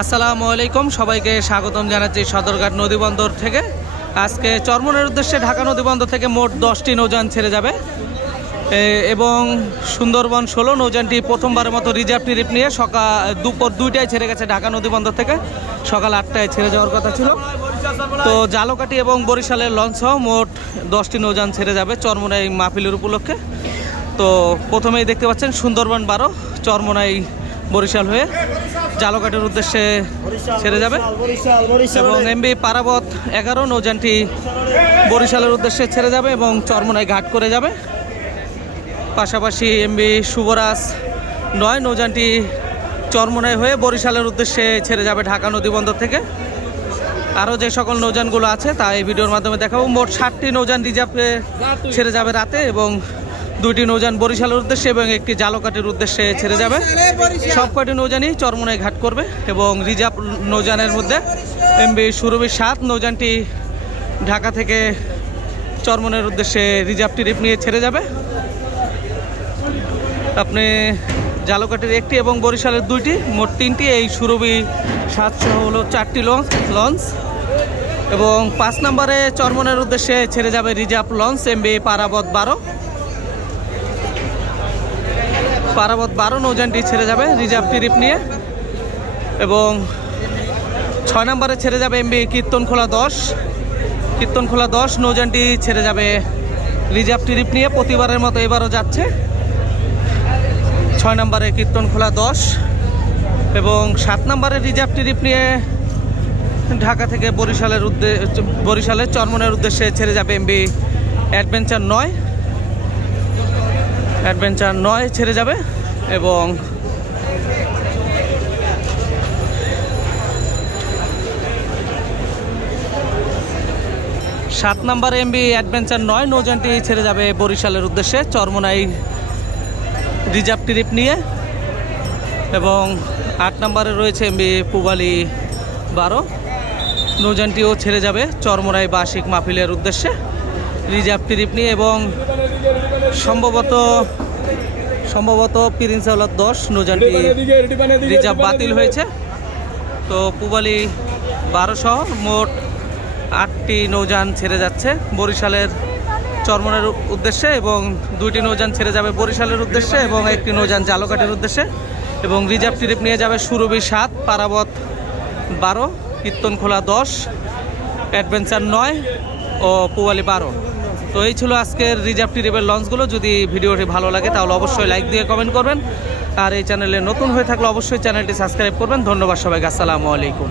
আসসালামু আলাইকুম, সবাইকে স্বাগতম জানাচ্ছি সদরঘাট নদীবন্দর থেকে। আজকে চরমনের উদ্দেশ্যে ঢাকা নদীবন্দর থেকে মোট 10টি নৌযান ছেড়ে যাবে এবং সুন্দরবন 16 নৌযানটি প্রথমবারের মতো রিজার্ভ ট্রিপ নিয়ে দুপুর 2টায় ছেড়ে গেছে ঢাকা নদীবন্দর থেকে। সকাল 8টায় ছেড়ে যাওয়ার কথা ছিল। তো জালকাঠি এবং বরিশালের লঞ্চ সহ মোট 10টি নৌযান ছেড়ে যাবে চরমনাই মাহফিলের উপলক্ষে। তো প্রথমেই দেখতে পাচ্ছেন সুন্দরবন 12 চরমনাই বরিশাল হয়ে জালকাঠির উদ্দেশ্যে ছেড়ে যাবে এবং এমবি পারাবত 11 নৌযানটি বরিশালের উদ্দেশ্যে ছেড়ে যাবে এবং চরমনাই ঘাট করে যাবে। পাশাপাশি এমবি শুভরাজ 9 নৌযানটি চরমনাই হয়ে বরিশালের উদ্দেশ্যে ছেড়ে যাবে ঢাকা নদীবন্দর থেকে। আরও যে সকল নৌযানগুলো আছে তা এই ভিডিওর মাধ্যমে দেখাবো। মোট 60টি নৌযান রিজার্ভে ছেড়ে যাবে রাতে এবং 2টি নৌযান বরিশালের উদ্দেশ্যে এবং একটি জালকাঠির উদ্দেশ্যে ছেড়ে যাবে। সব কয়টি নৌযানই চরমনাই ঘাট করবে এবং রিজার্ভ নৌযানের মধ্যে এমবি সুরভি 7 নৌযানটি ঢাকা থেকে চরমনের উদ্দেশ্যে রিজার্ভ ট্রিপ নিয়ে ছেড়ে যাবে। আপনি জালকাঠির একটি এবং বরিশালের 2টি, মোট 3টি এই সুরভি 7 সহ হলো 4টি লঞ্চ এবং 5 নম্বরে চরমনের উদ্দেশ্যে ছেড়ে যাবে রিজার্ভ লঞ্চ এমবি পারাবত 12 নৌযানটি ছেড়ে যাবে রিজার্ভ ট্রিপ নিয়ে এবং 6 নম্বরে ছেড়ে যাবে এমবি কীর্তনখোলা 10 নৌযানটি ছেড়ে যাবে রিজার্ভ ট্রিপ নিয়ে। প্রতিবারের মতো এবারও যাচ্ছে 6 নম্বরে কীর্তনখোলা 10 এবং 7 নম্বরে রিজার্ভ ট্রিপ নিয়ে ঢাকা থেকে বরিশালের চরমনের উদ্দেশ্যে ছেড়ে যাবে এমবি অ্যাডভেঞ্চার 9 ছেড়ে যাবে এবং 7 নম্বরে এমবি অ্যাডভেঞ্চার 9 নৌযানটি ছেড়ে যাবে বরিশালের উদ্দেশ্যে চরমনাই রিজার্ভ ট্রিপ নিয়ে এবং 8 নম্বরে রয়েছে এমবি পুবালি 12 নৌযানটিও ছেড়ে যাবে চরমনাই বার্ষিক মাহফিলের উদ্দেশ্যে রিজার্ভ ট্রিপ নিয়ে এবং সম্ভবত প্রিন্স আওলাদ 10 নৌযানটি রিজার্ভ বাতিল হয়েছে। তো পুবালি 12 সহ মোট 8টি নৌযান ছেড়ে যাচ্ছে বরিশালের চরমনের উদ্দেশ্যে এবং 2টি নৌযান ছেড়ে যাবে বরিশালের উদ্দেশ্যে এবং একটি নৌযান জালকাঠির উদ্দেশ্যে এবং রিজার্ভ ট্রিপ নিয়ে যাবে সুরভি 7, পারাবত 12, কীর্তনখোলা 10, অ্যাডভেঞ্চার 9 ও পুবালি 12। তো এই ছিল আজকের রিজার্ভ ট্রিপের লঞ্চগুলো। যদি ভিডিওটি ভালো লাগে তাহলে অবশ্যই লাইক দিয়ে কমেন্ট করবেন আর এই চ্যানেলে নতুন হয়ে থাকলে অবশ্যই চ্যানেলটি সাবস্ক্রাইব করবেন। ধন্যবাদ সবাইকে, আসসালামু আলাইকুম।